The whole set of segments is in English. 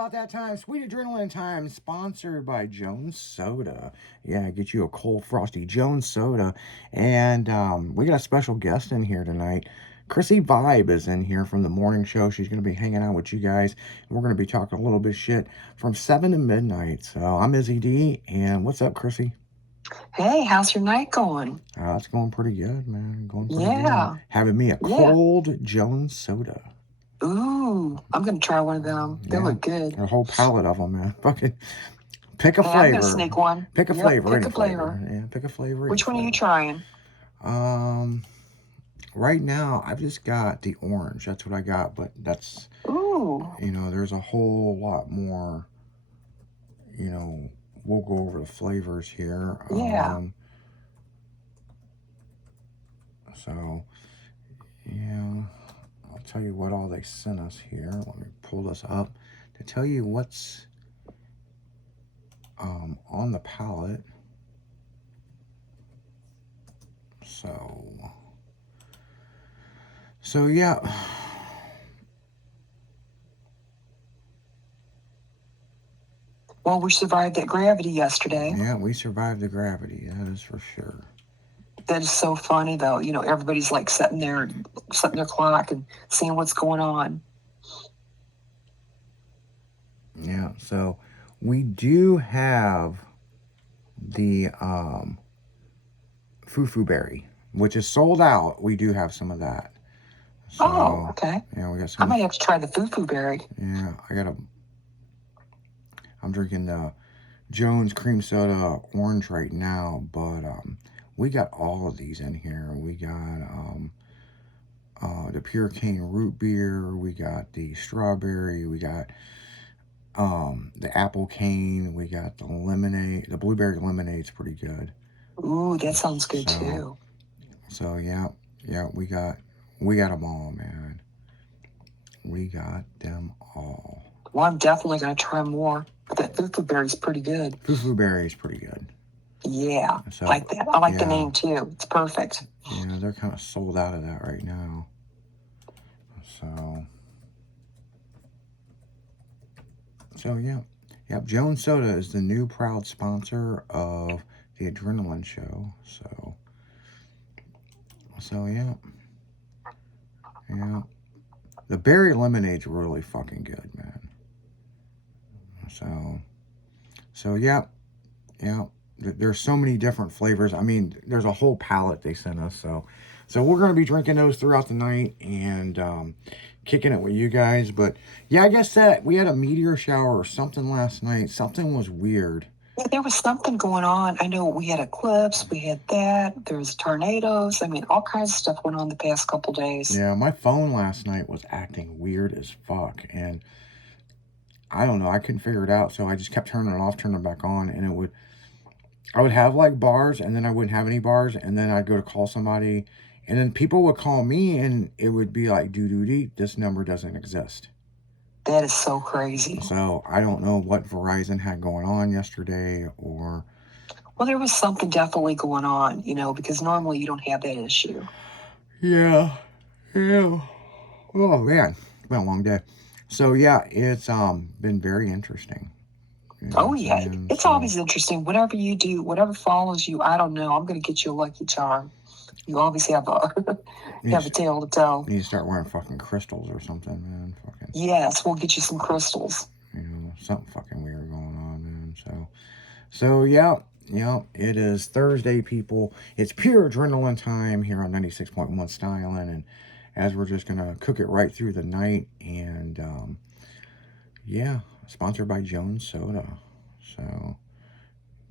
about that time. Sweet Adrenaline Time, sponsored by Jones Soda. Yeah, get you a cold, frosty Jones Soda. And we got a special guest in here tonight. Chrissy Vibe is in here from the morning show. She's going to be hanging out with you guys. And we're going to be talking a little bit of shit from 7 to midnight. So I'm Izzy D. And what's up, Chrissy? Hey, how's your night going? It's going pretty good, man. Going pretty Yeah. good. Having me a cold Jones Soda. Ooh, I'm going to try one of them. They look good. A whole pallet of them, man. Fucking pick a flavor. I'm going to sneak one. Pick a flavor. Pick a flavor. Yeah, pick a flavor. Which one are you trying? Right now, I've just got the orange. That's what I got, but that's... Ooh. You know, there's a whole lot more, you know... We'll go over the flavors here. Yeah. So, yeah, I'll tell you what all they sent us here. Let me pull this up to tell you what's on the palette. So yeah. Well, we survived that gravity yesterday. Yeah, we survived the gravity. That is for sure. That is so funny, though. You know, everybody's like setting their clock and seeing what's going on. Yeah, so we do have the Fufu Berry, which is sold out. We do have some of that. So, okay. Yeah, we got some. I might have to try the Fufu Berry. Yeah, I'm drinking the Jones Cream Soda Orange right now, but we got all of these in here. We got the Pure Cane Root Beer. We got the Strawberry. We got the Apple Cane. We got the lemonade. The Blueberry Lemonade's pretty good. Ooh, that sounds good too. So yeah, we got them all, man. We got them all. Well, I'm definitely gonna try more. That Fufu Berry's pretty good. Fufu Berry is pretty good. Yeah, so, like that. I like the name too. It's perfect. Yeah, they're kind of sold out of that right now. So yeah. Yep, Jones Soda is the new proud sponsor of the Adrenaline Show. So yeah. Yeah. The berry lemonade's really fucking good, man. So yeah. There's so many different flavors. I mean, there's a whole palette they sent us. So we're going to be drinking those throughout the night and kicking it with you guys. But yeah, I guess that we had a meteor shower or something last night. Something was weird. Yeah, there was something going on. I know we had eclipse. We had that. There was tornadoes. I mean, all kinds of stuff went on the past couple days. Yeah, my phone last night was acting weird as fuck. And I don't know. I couldn't figure it out. So I just kept turning it off, turning it back on. And I would have like bars and then I wouldn't have any bars. And then I'd go to call somebody. And then people would call me and it would be like, doo-doo-dee, this number doesn't exist. That is so crazy. So I don't know what Verizon had going on yesterday or... Well, there was something definitely going on, you know, because normally you don't have that issue. Yeah. Oh, man. It's been a long day. So, yeah, it's been very interesting. Oh, yeah. It's always interesting. Whatever you do, whatever follows you, I don't know. I'm going to get you a Lucky Charm. You always have a tale to tell. You need to start wearing fucking crystals or something, man. Yes, we'll get you some crystals. You know, something fucking weird going on, man. So yeah, it is Thursday, people. It's pure adrenaline time here on 96.1 Stylin', and as we're just gonna cook it right through the night, and yeah, sponsored by Jones Soda. So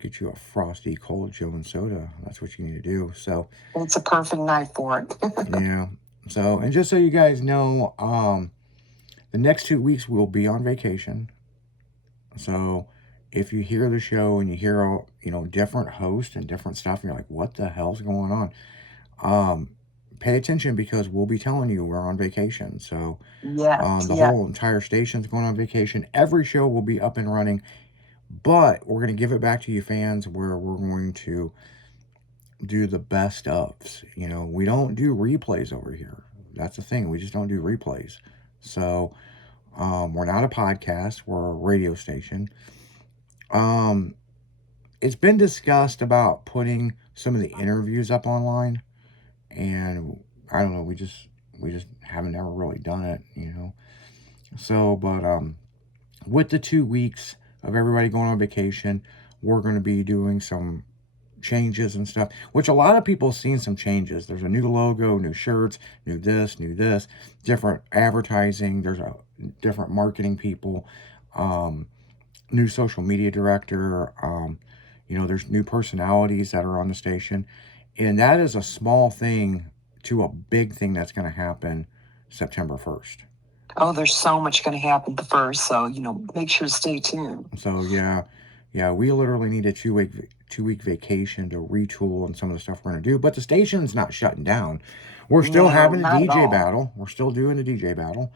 get you a frosty cold Jones Soda. That's what you need to do. So it's a perfect night for it. Yeah. So, and just so you guys know, the next 2 weeks we'll be on vacation. So if you hear the show and you hear, different hosts and different stuff, and you're like, what the hell's going on? Pay attention because we'll be telling you we're on vacation. So the whole entire station's going on vacation. Every show will be up and running, but we're going to give it back to you fans where we're going to do the best ofs. We don't do replays over here. That's the thing. We just don't do replays. So We're not a podcast. We're a radio station. It's been discussed about putting some of the interviews up online, and I don't know. We just haven't ever really done it, you know. So, but with the 2 weeks of everybody going on vacation, we're going to be doing some changes and stuff, which a lot of people have seen some changes. There's a new logo, new shirts, new this, different advertising. There's a different marketing people, new social media director. There's new personalities that are on the station, and that is a small thing to a big thing that's going to happen September 1st. Oh, there's so much going to happen the first, so make sure to stay tuned. So yeah, we literally need a 2-week vacation to retool and some of the stuff we're going to do. But the station's not shutting down. We're still having a DJ battle. We're still doing the DJ battle.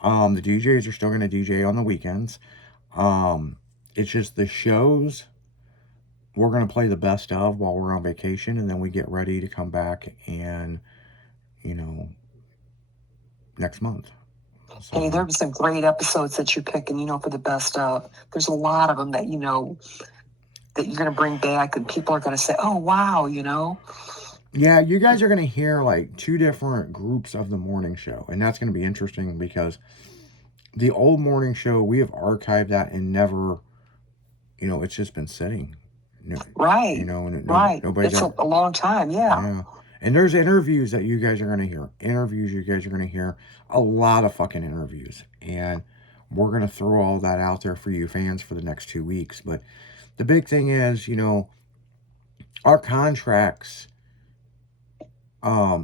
The DJs are still going to DJ on the weekends. It's just the shows we're going to play the best of while we're on vacation, and then we get ready to come back and, next month. So, hey, there were some great episodes that you're picking, for the best of. There's a lot of them that, that you're going to bring back, and people are going to say, oh, wow, Yeah, you guys are going to hear like 2 different groups of the morning show, and that's going to be interesting because the old morning show, we have archived that and never, it's just been sitting. Right. Right. It's a long time, yeah. And there's interviews that you guys are going to hear. You guys are going to hear a lot of fucking interviews. And we're going to throw all that out there for you fans for the next 2 weeks. But the big thing is, our contracts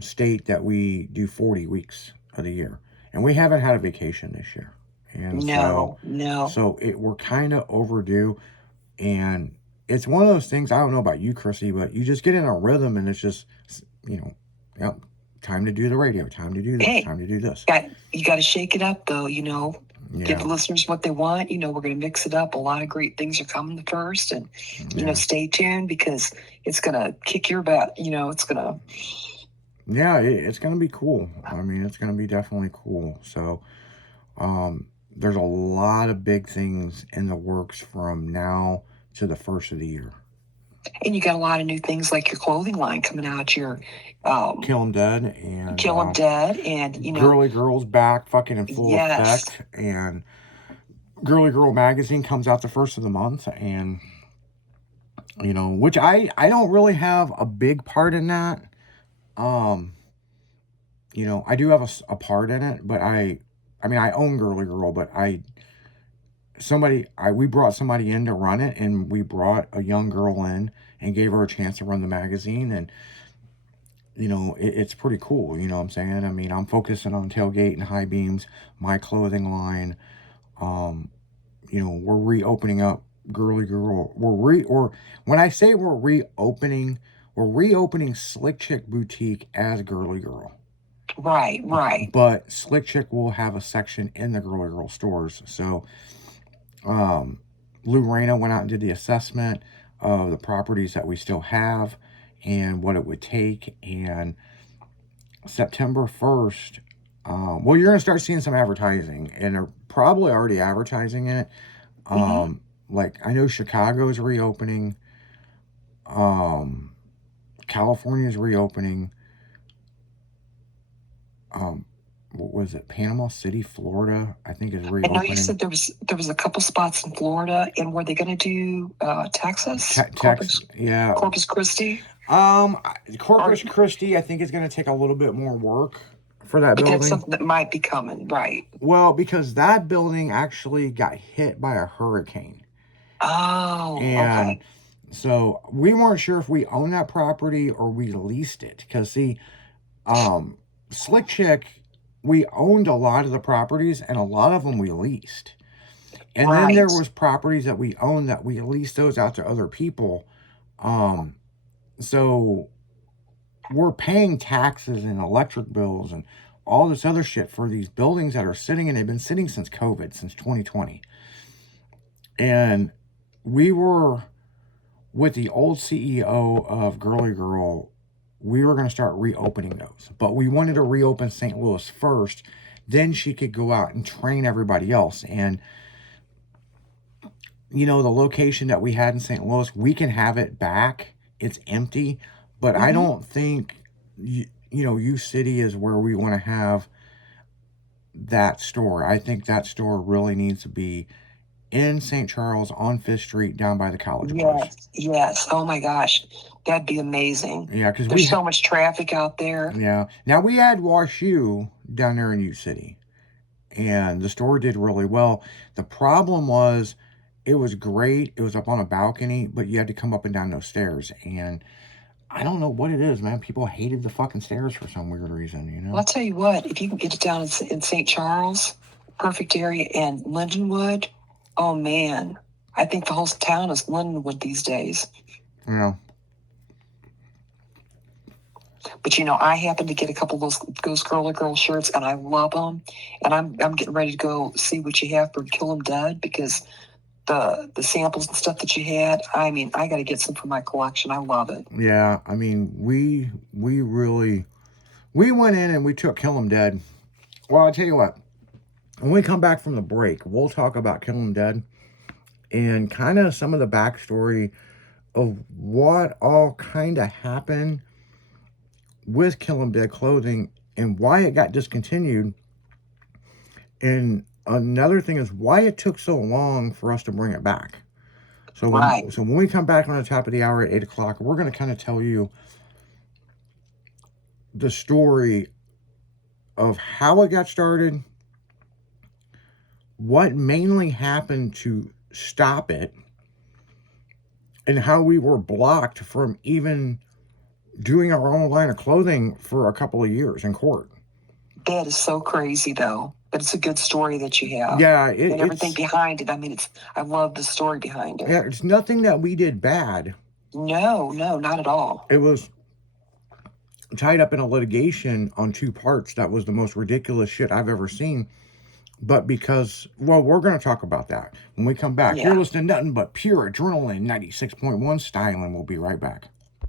state that we do 40 weeks of the year. And we haven't had a vacation this year. And no. So we're kind of overdue. And it's one of those things, I don't know about you, Chrissy, but you just get in a rhythm and it's just, time to do the radio, time to do this, time to do this. You got to shake it up, though, Give the listeners what they want. We're going to mix it up. A lot of great things are coming the first. And, stay tuned because it's going to kick your butt. It's going to... Yeah, it's going to be cool. I mean, it's going to be definitely cool. So, there's a lot of big things in the works from now to the first of the year. And you got a lot of new things like your clothing line coming out. Your Kill 'em Dead and Girly Girl's back fucking in full effect. And Girly Girl magazine comes out the first of the month, and which I don't really have a big part in that. I do have a part in it, but I own Girly Girl, but we brought somebody in to run it, and we brought a young girl in and gave her a chance to run the magazine, and it's pretty cool, you know what I'm saying? I mean, I'm focusing on Tailgate and High Beams, my clothing line. We're reopening up Girly Girl. When I say we're reopening Slick Chick Boutique as Girly Girl. Right. But Slick Chick will have a section in the Girly Girl stores. So, Lou Reyna went out and did the assessment of the properties that we still have and what it would take. And September 1st, you're going to start seeing some advertising, and they're probably already advertising it. Like, I know Chicago is reopening. California is reopening. What was it? Panama City, Florida, I think is reopening. I know you said there was a couple spots in Florida, and were they going to do Texas? Texas, yeah. Corpus Christi. Corpus Christi, I think is going to take a little bit more work for that building. That's something that might be coming, right? Well, because that building actually got hit by a hurricane. Oh, and so we weren't sure if we owned that property or we leased it. Because see, Slick Chick, we owned a lot of the properties, and a lot of them we leased. And then there was properties that we owned that we leased those out to other people. So we're paying taxes and electric bills and all this other shit for these buildings that are sitting, and they've been sitting since COVID, since 2020. And we were with the old CEO of Girly Girl. We were going to start reopening those, but we wanted to reopen St. Louis first then she could go out and train everybody else. And the location that we had in St. Louis, we can have it back. It's empty, but I don't think U City is where we want to have that store. I think that store really needs to be in St. Charles on 5th Street down by the college bars. Yes. Oh my gosh. That'd be amazing. Yeah, because there's so much traffic out there. Yeah. Now we had Wash U down there in U City, and the store did really well. The problem was it was great. It was up on a balcony, but you had to come up and down those stairs. And I don't know what it is, man. People hated the fucking stairs for some weird reason, Well, I'll tell you what. If you can get it down in St. Charles, perfect area, and Lindenwood, oh man, I think the whole town is Lindenwood these days. Yeah. But I happen to get a couple of those Girly Girl shirts, and I love them. And I'm getting ready to go see what you have for Kill 'Em Dead, because the samples and stuff that you had, I got to get some for my collection. I love it. Yeah, we went in and we took Kill 'Em Dead. Well, I'll tell you what, when we come back from the break, we'll talk about Kill 'Em Dead and kind of some of the backstory of what all kind of happened with Kill 'Em Dead clothing and why it got discontinued. And another thing is why it took so long for us to bring it back. So when we come back on the top of the hour at 8 o'clock, we're going to kind of tell you the story of how it got started, what mainly happened to stop it, and how we were blocked from even doing our own line of clothing for a couple of years in court. That is so crazy, though. But it's a good story that you have. Yeah. And everything behind it. I love the story behind it. Yeah, it's nothing that we did bad. No, not at all. It was tied up in a litigation on 2 parts. That was the most ridiculous shit I've ever seen. But because, we're going to talk about that when we come back. Yeah. You're listening to nothing but pure adrenaline, 96.1 styling. We'll be right back.